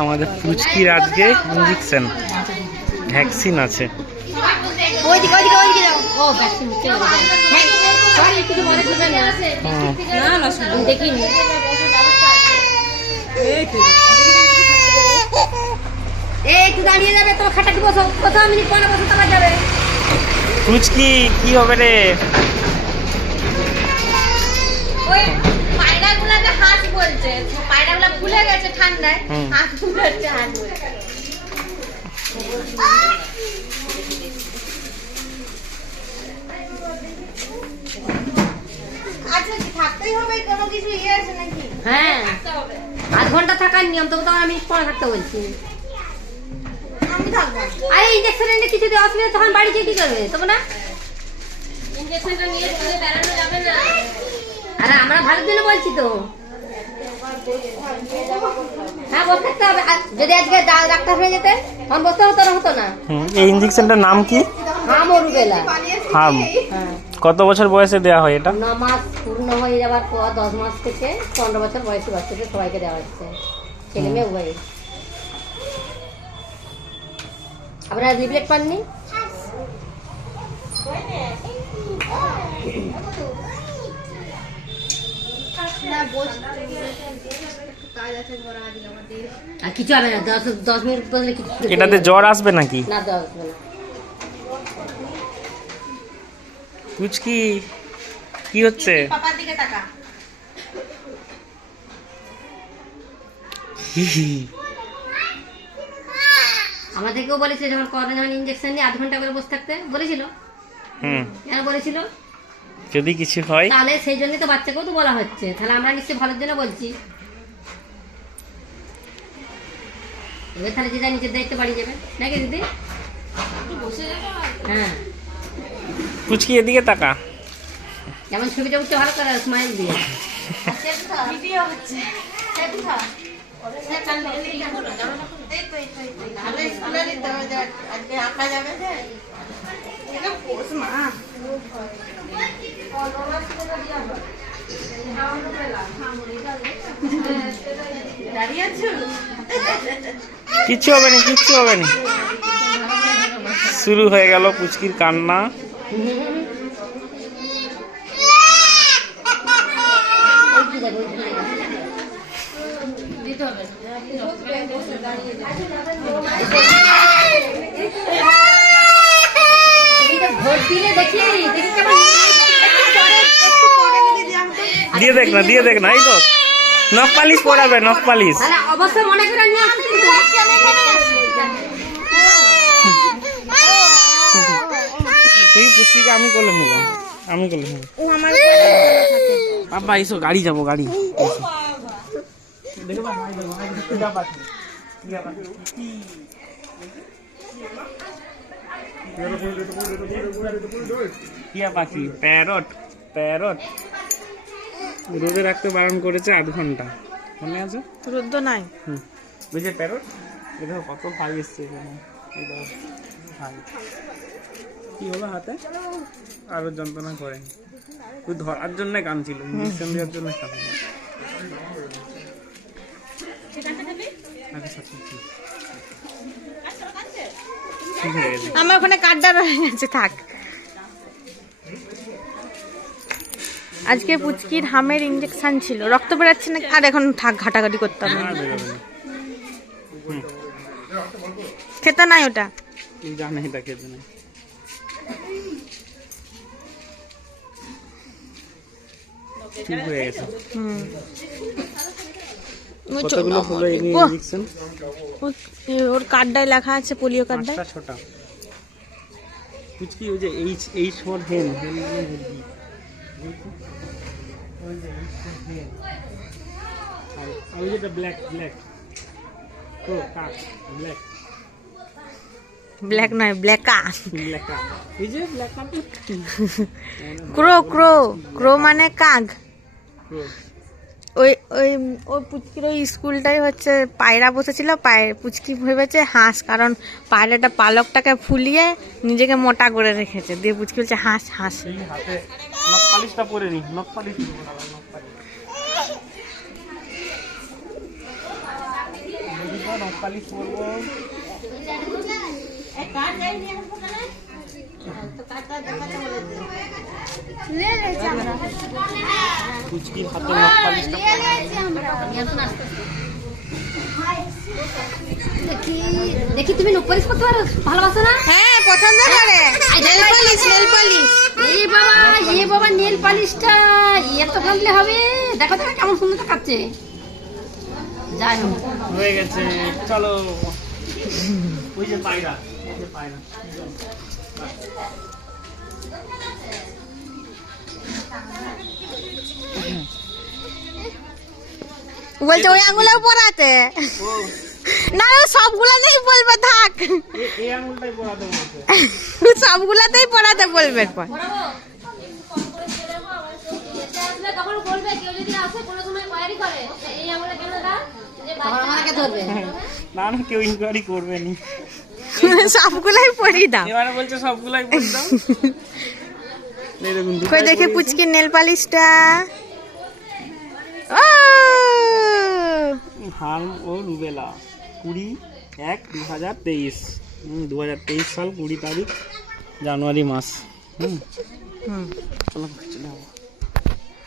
আমাদের পুচকির আজকে injection vaccine আছে। পুচকি কি হবে রে? বলছে পায়রাগুলা ফুলে গেছে ঠান্ডায়, হাত ফুলেছে হাত বলছে। আচ্ছা কি থাকতেই হবে? কোনো কিছু ইয়ে আছে নাকি? হ্যাঁ, আধ ঘন্টা থাকার নিয়ম, তবু তো আমি পরে থাকতে বলছি। আমি থাকবো। আরে ইঞ্জেকশন এনে কিছু দিয়ে অসুবিধা, তখন বাড়ি যেয়ে কি করবে তবে না? ইনজেকশনটা নিয়ে চলে বেড়ানো যাবে না। আরে আমরা ভালোর জন্য বলছি তো। হ্যাঁ, বসে থাকতে হবে। যদি আজকে ডাক্তার হয়ে যেতে তখন বসতে হতো না, হতো না। এই ইঞ্জেকশনটার নাম কি? হাম ও রুবেলা। হাম। হ্যাঁ, কত বছর বয়সে দেওয়া হয় এটা? 9 মাস পূর্ণ হয়ে যাওয়ার পর 10 মাস থেকে 15 বছর বয়সী বাচ্চাদের সবাইকে দেওয়া হচ্ছে, ছেলে মেয়ে উভয়। আপনারা লিফলেট পাননি? আর কিছু হবে না, 10 মিনিট বসলে কিছু। এটাতে জ্বর আসবে নাকি? না, জ্বর আসবে না। পুচকি কি হচ্ছে? পাপার দিকে তাকা। আমাদেরকেও বলেছিল যখন করোনা যখন ইঞ্জেকশন নিয়ে 8 ঘন্টা করে বসে থাকতে বলেছিল। কেন বলেছিল? যদি কিছু হয় তাহলে সেই জন্যই তো বাচ্চাকেও তো বলা হচ্ছে, তাহলে আমরা নিশ্চয়ই ভালোর জন্য বলছি। এবার তাহলে যেটা নিজের দায়িত্ব বাড়ি যাবে নাকি দিদি? হ্যাঁ, পুচকি এদিকে তাকা। যেমন ছবিটা উঠতে ভালো করে স্মাইল দিয়ে। ভিডিও হচ্ছে। আজকে আঁকা যাবে যে এটা পোষ মা। দাঁড়িয়ে আছো? কিচ্ছু হবে না, কিচ্ছু হবে না। শুরু হয়ে গেল পুচকির কান্না। দিয়ে দেখ না, দিয়ে দেখ না। এই তো নখ পালিশ পড়াবে, নখ পালিশ। অবশ্যই মনে করে নিয়ে আসতে কিন্তু তুই পুচকিকে আমি করলে নেবো, আমি করলে নেবো। বাবা এসো, গাড়ি যাবো, গাড়ি। টিয়া পাখি, প্যারট, প্যারট। রোদে রাখতে বারণ করেছে 8 ঘন্টা, মনে আছে? রোদ্দ নাই। বুঝে প্যারট, এই দেখো কত পাই এসছে এখানে। এই দেখো ভাই, কি হলো হাতে? আরো যন্ত্রণা করেনি, তুই ধরার জন্য কাম ছিল, ইঞ্জেকশন দেওয়ার জন্য কাম ছিল। আমার ওখানে কার্ডটা রয়ে গেছে, থাক। আজকে পুচকির হামের ইঞ্জেকশন ছিল, রক্ত বেরাচ্ছে না। আর এখন থাক, ঘাটাঘাটি করতে হবে। খেতে নাই ওটা, জানে এটা খেতে নাই। ঠিক হয়ে গেছে। কতগুলো হলো এই ইঞ্জেকশন? ওর কার্ডটায় লেখা আছে, পোলিও কার্ডটায়। 5টা 6টা। পুচকি ওই যে এইচ ফর হেন, হেন মানে মুরগি। ওই যেটা ব্ল্যাক, ব্ল্যাক তো কাক, ব্ল্যাক। ব্ল্যাক নয়, ব্ল্যাকা। ব্ল্যাকা, এই যে ব্ল্যাকা। ক্রো, ক্রো, ক্রো মানে কাক। ওই ওই ওই পুচকির ওই স্কুলটাই হচ্ছে পায়রা বসেছিল, পুচকি ভেবেছে হাঁস, কারণ পায়রাটা পালকটাকে ফুলিয়ে নিজেকে মোটা করে রেখেছে, দিয়ে পুচকি বলছে হাঁস, হাঁস। হাতে নখ পালিশটা পরে নি, নখ পালিশ। পালিশ পরবো। পুচকির হাতে নখ পালিশটা দেখি তুমি নখ পালিশ করতে পারো, ভালোবাসো না? হ্যাঁ পছন্দ করে নেল পালিশ নেল পালিশ। এ বাবা নেল পালিশটা এত ভাবলে হবে? দেখো দেখো কেমন সুন্দর দেখাচ্ছে। যাই হোক, হয়ে গেছে, চলো। ওই যে পায়রা, ওই যে পায়রা। বলছে ওই আঙুলেও পরাতে ও না, সবগুলা নেই বলবে, থাক এই আঙুলটাই পরাতে বলছে। সবগুলাতেই পরাতে বলবে এরপর। তখন বলবে কেউ যদি আসে কোনো সময় কোয়ারি করে এই আমরা কেন দাও, যে বাচ্চাকে ধরবে। না না, কেউ ইনকোয়ারি করবে নি। সবগুলাই পরি দাও। এবারে বলছে সবগুলাই পরে দাও। এই দেখুন, কই দুটোই দেখে পরিয়েছি। পুচকির নেল পালিশটা। ও হার ও রুবেলা 20/1/2023। 2023 সাল 20 তারিখ জানুয়ারি মাস। চলো চলে যাবো।